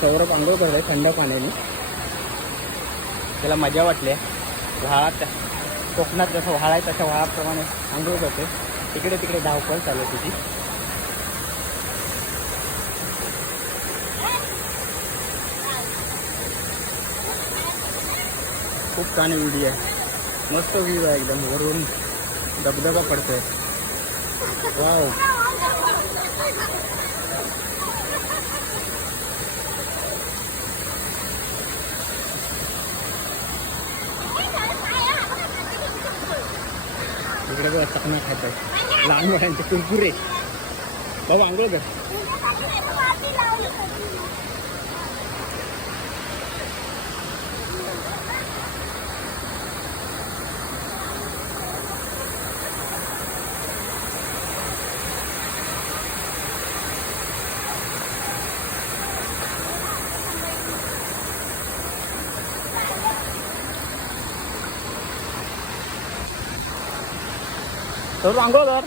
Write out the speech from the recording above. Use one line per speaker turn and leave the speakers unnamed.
सौरभ आंघोळ करत आहे थंड पाण्याने. त्याला मजा वाटली. आहे व्हाळात कोकणात जसं व्हाळ आहे तशा व्हाळाप्रमाणे आंघोळ करते. तिकडे तिकडे धावपळ चालू आहे तिची. खूप छान व्हिडिओ आहे. मस्त व्ह्यू आहे एकदम. वरून धबधबा पडतोय. वाव. इकडे बघा चकना खायचं. आहे लहान मुलांचे कुरकुरे. बाबा आंघोळ कर. तर आंघोळ कर